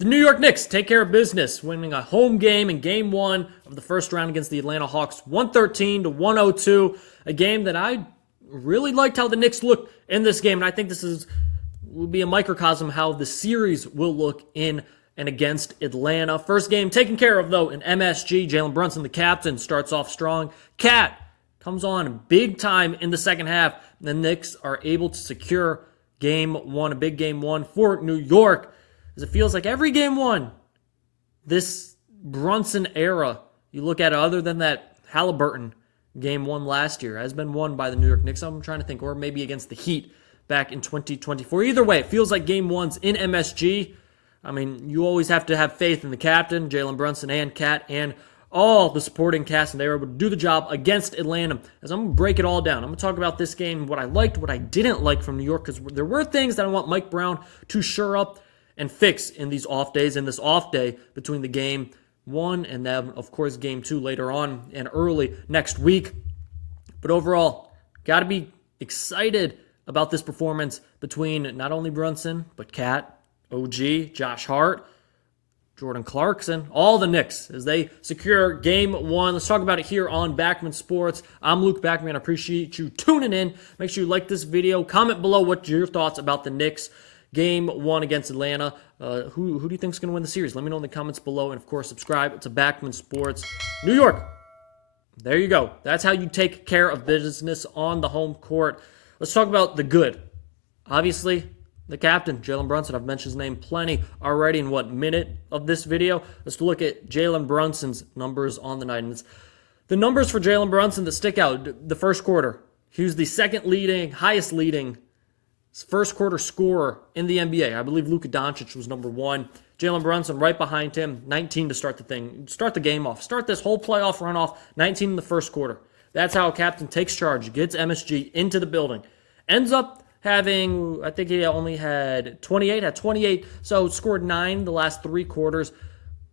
The New York Knicks take care of business, winning a home game in Game 1 of the first round against the Atlanta Hawks, 113-102. A game that I really liked how the Knicks looked in this game, and I think will be a microcosm how the series will look in and against Atlanta. First game taken care of, though, in MSG. Jalen Brunson, the captain, starts off strong. Cat comes on big time in the second half. The Knicks are able to secure Game 1, a big Game 1 for New York. As it feels like every Game 1, this Brunson era, you look at it, other than that Halliburton Game 1 last year, has been won by the New York Knicks. I'm trying to think, or maybe against the Heat back in 2024. Either way, it feels like Game 1's in MSG. I mean, you always have to have faith in the captain, Jalen Brunson, and Cat, and all the supporting cast, and they were able to do the job against Atlanta. As I'm going to break it all down, I'm going to talk about this game, what I liked, what I didn't like from New York, because there were things that I want Mike Brown to shore up and fix in these off days, in this off day between the Game 1 and then, of course, Game 2 later on and early next week. But overall, got to be excited about this performance between not only Brunson, but Cat, OG, Josh Hart, Jordan Clarkson, all the Knicks as they secure Game 1. Let's talk about it here on Backman Sports. I'm Luke Backman. I appreciate you tuning in. Make sure you like this video. Comment below what your thoughts about the Knicks Game 1 against Atlanta. Who do you think is going to win the series? Let me know in the comments below. And, of course, subscribe to Backman Sports. New York, there you go. That's how you take care of business on the home court. Let's talk about the good. Obviously, the captain, Jalen Brunson. I've mentioned his name plenty already in what minute of this video. Let's look at Jalen Brunson's numbers on the night. And it's the numbers for Jalen Brunson that stick out. The first quarter, he was the highest leading first quarter scorer in the NBA. I believe Luka Doncic was number 1. Jalen Brunson right behind him, 19 to start the game off. Start this whole playoff run off, 19 in the first quarter. That's how a captain takes charge, gets MSG into the building. Ends up having, I think he only had 28, so scored 9 the last 3 quarters.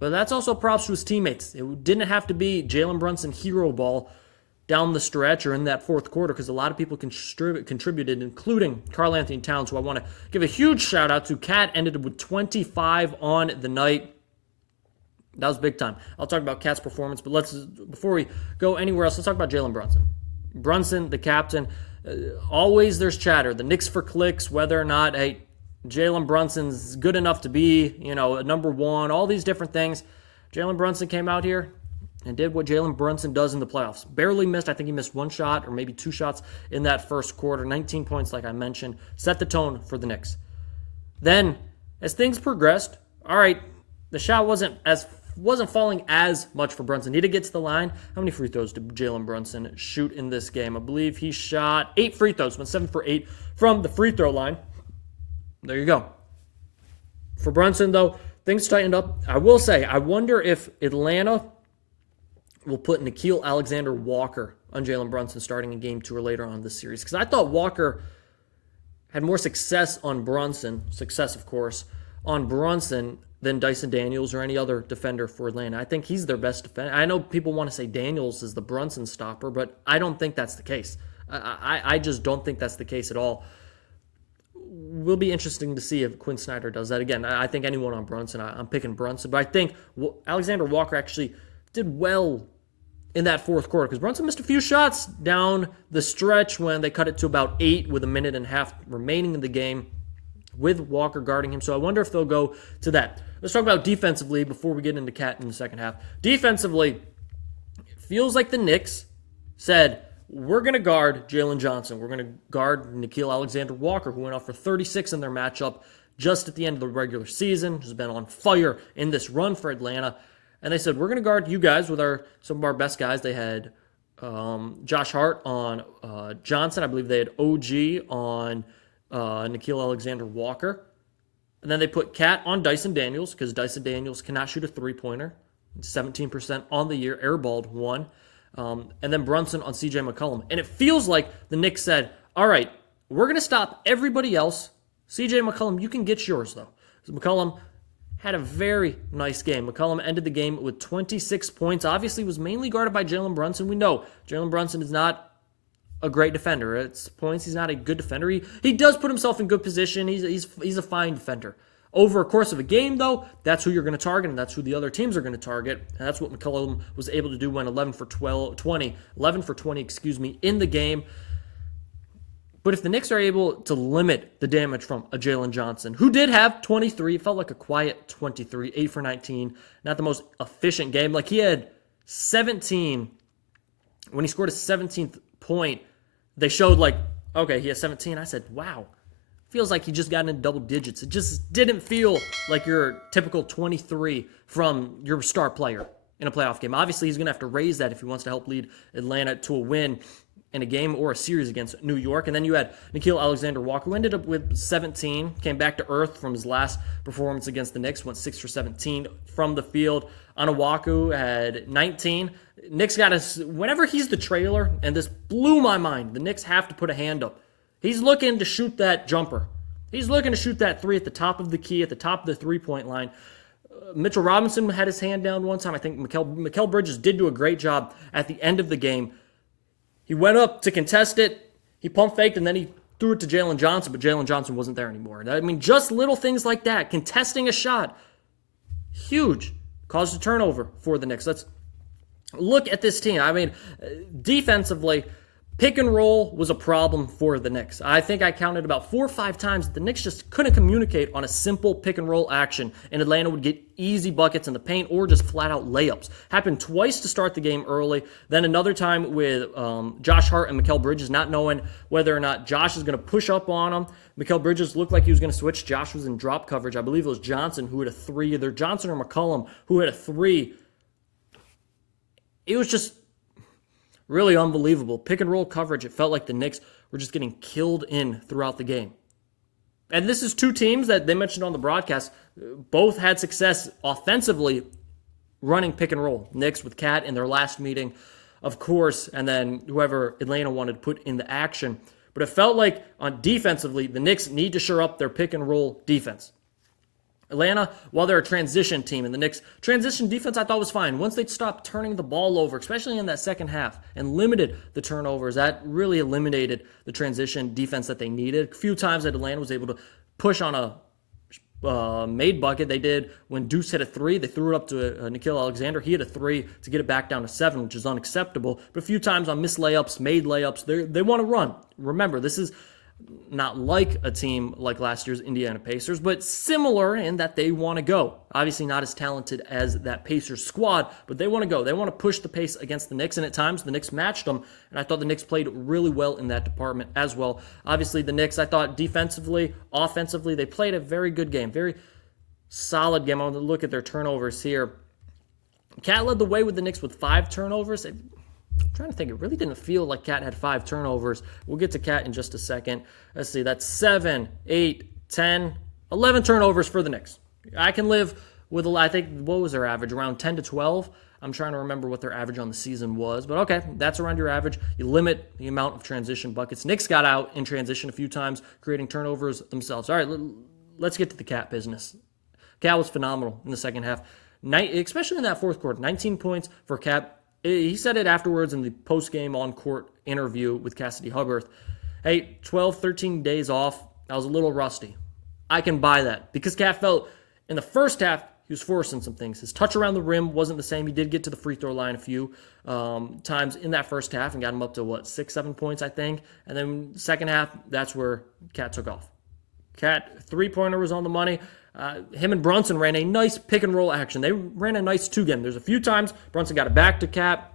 But that's also props to his teammates. It didn't have to be Jalen Brunson hero ball down the stretch or in that fourth quarter, because a lot of people contributed, including Karl Anthony Towns, who I want to give a huge shout out to. Cat ended with 25 on the night. That was big time. I'll talk about Cat's performance, but before we go anywhere else, let's talk about Jalen Brunson. Brunson, the captain. Always there's chatter. The Knicks for clicks, whether or not, hey, Jalen Brunson's good enough to be, a number 1, all these different things. Jalen Brunson came out here and did what Jalen Brunson does in the playoffs. Barely missed. I think he missed 1 shot or maybe 2 shots in that first quarter. 19 points, like I mentioned, set the tone for the Knicks. Then, as things progressed, all right, the shot wasn't falling as much for Brunson. He did get to the line. How many free throws did Jalen Brunson shoot in this game? I believe he shot 8 free throws, went 7 for 8 from the free throw line. There you go. For Brunson, though, things tightened up. I will say, I wonder if Atlanta will put Nickeil Alexander-Walker on Jalen Brunson starting in Game 2 or later on this series. Because I thought Walker had more success, of course, on Brunson than Dyson Daniels or any other defender for Atlanta. I think he's their best defender. I know people want to say Daniels is the Brunson stopper, but I don't think that's the case. I just don't think that's the case at all. Will be interesting to see if Quinn Snyder does that again. I think anyone on Brunson, I'm picking Brunson, but I think Alexander Walker actually did well in that fourth quarter, because Brunson missed a few shots down the stretch when they cut it to about 8 with 1.5 minutes remaining in the game with Walker guarding him. So I wonder if they'll go to that. Let's talk about defensively before we get into Cat in the second half. Defensively, it feels like the Knicks said, we're going to guard Jalen Johnson. We're going to guard Nickeil Alexander-Walker, who went off for 36 in their matchup just at the end of the regular season, has been on fire in this run for Atlanta. And they said, we're going to guard you guys with some of our best guys. They had Josh Hart on Johnson. I believe they had OG on Nickeil Alexander-Walker. And then they put Cat on Dyson Daniels, because Dyson Daniels cannot shoot a three-pointer. 17% on the year, airballed 1. And then Brunson on CJ McCollum. And it feels like the Knicks said, all right, we're going to stop everybody else. CJ McCollum, you can get yours, though. So McCollum had a very nice game. McCollum ended the game with 26 points. Obviously, was mainly guarded by Jalen Brunson. We know Jalen Brunson is not a great defender. At points, he's not a good defender. He does put himself in good position. He's a fine defender. Over a course of a game, though, that's who you're going to target, and that's who the other teams are going to target. And that's what McCollum was able to do when 11 for 20, in the game. But if the Knicks are able to limit the damage from a Jalen Brunson, who did have 23, it felt like a quiet 23, 8 for 19, not the most efficient game. Like he had 17, when he scored a 17th point, they showed like, okay, he has 17. I said, wow, feels like he just got into double digits. It just didn't feel like your typical 23 from your star player in a playoff game. Obviously, he's going to have to raise that if he wants to help lead Atlanta to a win in a game or a series against New York. And then you had Nickeil Alexander-Walker, who ended up with 17, came back to earth from his last performance against the Knicks, went 6 for 17 from the field. Anawaku had 19. Knicks got whenever he's the trailer, and this blew my mind, the Knicks have to put a hand up. He's looking to shoot that jumper. He's looking to shoot that three at the top of the key, at the top of the three-point line. Mitchell Robinson had his hand down one time. I think Mikal Bridges did do a great job at the end of the game. He went up to contest it. He pump faked, and then he threw it to Jalen Brunson, but Jalen Brunson wasn't there anymore. I mean, just little things like that. Contesting a shot. Huge. Caused a turnover for the Knicks. Let's look at this team. I mean, defensively, pick and roll was a problem for the Knicks. I think I counted about 4 or 5 times that the Knicks just couldn't communicate on a simple pick and roll action, and Atlanta would get easy buckets in the paint or just flat out layups. Happened twice to start the game early, then another time with Josh Hart and Mikal Bridges not knowing whether or not Josh is going to push up on him. Mikal Bridges looked like he was going to switch. Josh was in drop coverage. I believe it was Johnson who had a 3, either Johnson or McCollum who had a 3. It was just really unbelievable. Pick and roll coverage. It felt like the Knicks were just getting killed in throughout the game. And this is two teams that they mentioned on the broadcast. Both had success offensively running pick and roll. Knicks with Cat in their last meeting, of course, and then whoever Atlanta wanted to put in the action. But it felt like on defensively, the Knicks need to shore up their pick and roll defense. Atlanta, while they're a transition team, and the Knicks' transition defense I thought was fine. Once they stopped turning the ball over, especially in that second half, and limited the turnovers, that really eliminated the transition defense that they needed. A few times that Atlanta was able to push on a made bucket. They did when Deuce hit a 3. They threw it up to Nickeil Alexander. He hit a 3 to get it back down to 7, which is unacceptable. But a few times on missed layups, made layups, they want to run. Remember, this is not like a team like last year's Indiana Pacers, but similar in that they want to go. Obviously not as talented as that Pacers squad, but they want to go. They want to push the pace against the Knicks, and at times the Knicks matched them, and I thought the Knicks played really well in that department as well. Obviously the Knicks, I thought defensively, offensively, they played a very good game, very solid game. I want to look at their turnovers here. Cat led the way with the Knicks with 5 turnovers. I'm trying to think. It really didn't feel like Cat had 5 turnovers. We'll get to Cat in just a second. Let's see. That's 7, 8, 10, 11 turnovers for the Knicks. I can live with, I think, what was their average? Around 10 to 12? I'm trying to remember what their average on the season was. But okay, that's around your average. You limit the amount of transition buckets. Knicks got out in transition a few times, creating turnovers themselves. All right, let's get to the Cat business. Cat was phenomenal in the second half, especially in that fourth quarter. 19 points for Cat. He said it afterwards in the post-game on-court interview with Cassidy Hubbard. Hey, 12, 13 days off. I was a little rusty. I can buy that because Cat felt in the first half he was forcing some things. His touch around the rim wasn't the same. He did get to the free throw line a few times in that first half and got him up to, 6, 7 points, I think. And then second half, that's where Cat took off. Cat, three-pointer was on the money. Him and Brunson ran a nice pick-and-roll action. They ran a nice 2-game. There's a few times Brunson got it back to Cat.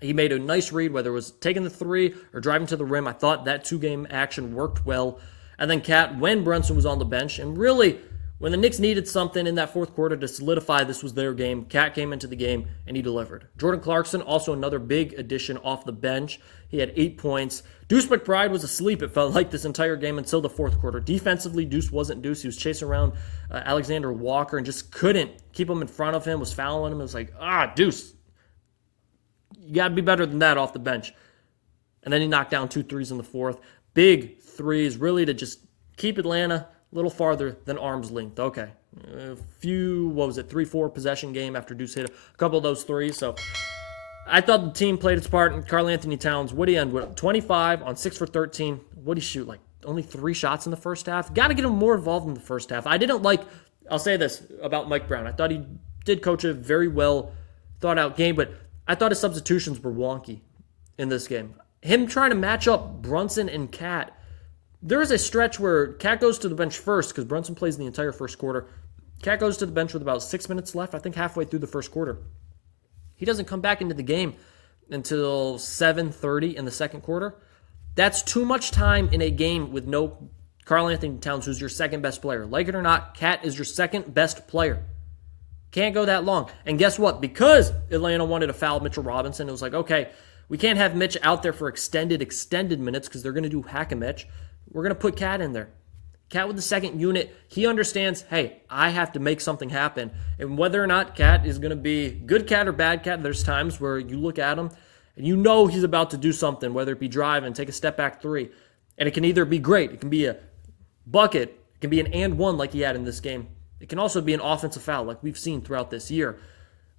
He made a nice read, whether it was taking the 3 or driving to the rim. I thought that 2-game action worked well. And then Cat, when Brunson was on the bench, and really, when the Knicks needed something in that fourth quarter to solidify this was their game, Cat came into the game, and he delivered. Jordan Clarkson, also another big addition off the bench. He had 8 points. Deuce McBride was asleep, it felt like, this entire game until the fourth quarter. Defensively, Deuce wasn't Deuce. He was chasing around Alexander Walker and just couldn't keep him in front of him, was fouling him. It was like, Deuce, you got to be better than that off the bench. And then he knocked down 2 threes in the fourth. Big threes, really to just keep Atlanta a little farther than arm's length. Okay. A few, 3-4 possession game after Deuce hit a couple of those threes. So I thought the team played its part. And Karl Anthony Towns, what did he end with? 25 on 6 for 13. What did he shoot? Like only 3 shots in the first half. Got to get him more involved in the first half. I'll say this about Mike Brown. I thought he did coach a very well thought out game, but I thought his substitutions were wonky in this game. Him trying to match up Brunson and Cat. There is a stretch where Cat goes to the bench first because Brunson plays the entire first quarter. Cat goes to the bench with about 6 minutes left, I think halfway through the first quarter. He doesn't come back into the game until 7:30 in the second quarter. That's too much time in a game with no Karl Anthony Towns, who's your second best player. Like it or not, Cat is your second best player. Can't go that long. And guess what? Because Atlanta wanted to foul Mitchell Robinson, it was like, okay, we can't have Mitch out there for extended minutes because they're going to do hack-a-Mitch. We're going to put Cat in there. Cat with the second unit, he understands, hey, I have to make something happen. And whether or not Cat is going to be good Cat or bad Cat, there's times where you look at him and you know he's about to do something, whether it be drive and take a step back 3. And it can either be great, it can be a bucket, it can be an and one like he had in this game. It can also be an offensive foul like we've seen throughout this year.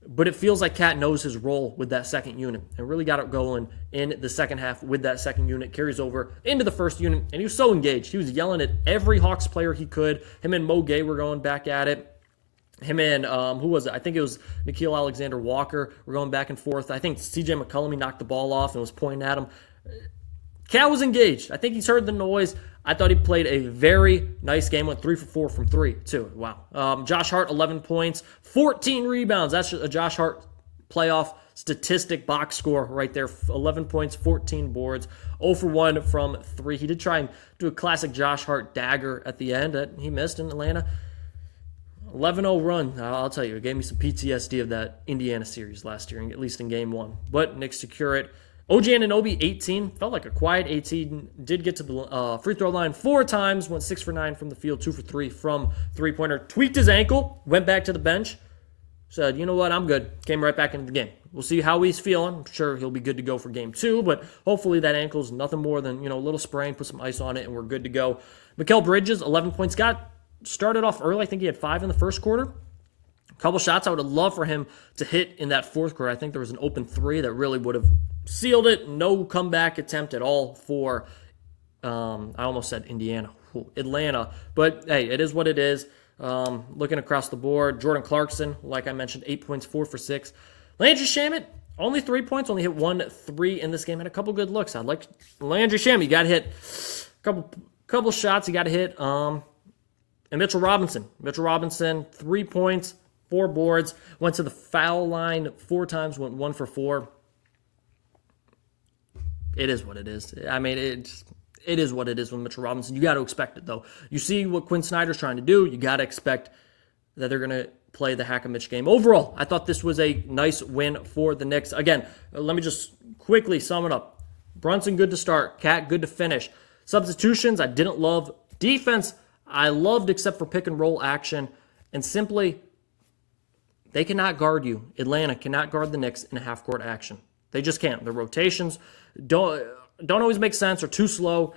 But it feels like Cat knows his role with that second unit and really got it going in the second half with that second unit. Carries over into the first unit, and he was so engaged. He was yelling at every Hawks player he could. Him and Mo Gay were going back at it. Him and, who was it? I think it was Nickeil Alexander-Walker were going back and forth. I think CJ McCollum, he knocked the ball off and was pointing at him. Cat was engaged. I think he's heard the noise. I thought he played a very nice game. Went 3 for 4 from 3, too. Wow. Josh Hart, 11 points, 14 rebounds. That's a Josh Hart playoff statistic box score right there. 11 points, 14 boards, 0 for 1 from 3. He did try and do a classic Josh Hart dagger at the end that he missed in Atlanta. 11-0 run. I'll tell you, it gave me some PTSD of that Indiana series last year, at least in game 1. But Knicks secure it. OG Anunoby, 18. Felt like a quiet 18. Did get to the free throw line 4 times. Went 6 for 9 from the field, 2 for 3 from three-pointer. Tweaked his ankle. Went back to the bench. Said, you know what, I'm good. Came right back into the game. We'll see how he's feeling. I'm sure he'll be good to go for game 2. But hopefully that ankle's nothing more than, a little sprain. Put some ice on it, and we're good to go. Mikal Bridges, 11 points. Got started off early. I think he had 5 in the first quarter. A couple shots I would have loved for him to hit in that fourth quarter. I think there was an open 3 that really would have sealed it. No comeback attempt at all for, I almost said Indiana, Atlanta. But, hey, it is what it is. Looking across the board, Jordan Clarkson, like I mentioned, 8 points, 4 for 6. Landry Shamet, only 3 points, only hit 1 3 in this game. Had a couple good looks. I'd like Landry Shamet, you got to hit a couple shots. You got to hit. And Mitchell Robinson, 3 points, 4 boards. Went to the foul line 4 times. Went 1 for 4. It is what it is. I mean, it is what it is with Mitchell Robinson. You got to expect it, though. You see what Quinn Snyder's trying to do. You got to expect that they're going to play the hack-a-Mitch game. Overall, I thought this was a nice win for the Knicks. Again, let me just quickly sum it up. Brunson, good to start. Cat, good to finish. Substitutions, I didn't love. Defense, I loved except for pick-and-roll action. And simply, they cannot guard you. Atlanta cannot guard the Knicks in a half-court action. They just can't. The rotations don't always make sense or too slow.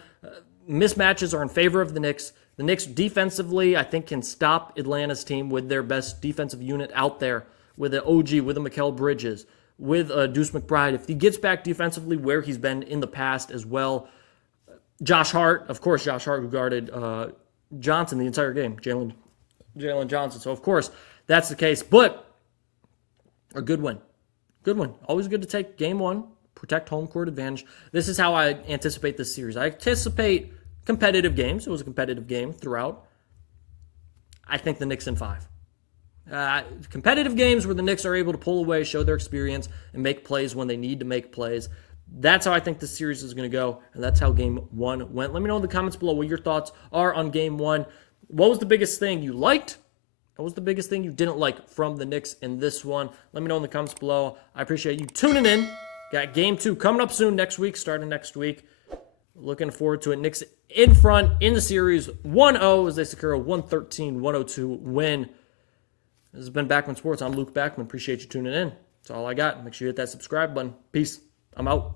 Mismatches are in favor of the Knicks. The Knicks defensively, I think, can stop Atlanta's team with their best defensive unit out there, with an OG, with a Mikal Bridges, with Deuce McBride. If he gets back defensively where he's been in the past as well. Josh Hart, of course, who guarded Johnson the entire game, Jalen Johnson. So, of course, that's the case. But a good win. Good one. Always good to take game 1, protect home court advantage. This is how I anticipate this series. I anticipate competitive games. It was a competitive game throughout. I think the Knicks in 5. Competitive games where the Knicks are able to pull away, show their experience, and make plays when they need to make plays. That's how I think this series is going to go, and that's how game 1 went. Let me know in the comments below what your thoughts are on game 1. What was the biggest thing you liked? What was the biggest thing you didn't like from the Knicks in this one? Let me know in the comments below. I appreciate you tuning in. Got game 2 coming up soon next week, starting next week. Looking forward to it. Knicks in front in the series 1-0 as they secure a 113-102 win. This has been Backman Sports. I'm Luke Backman. Appreciate you tuning in. That's all I got. Make sure you hit that subscribe button. Peace. I'm out.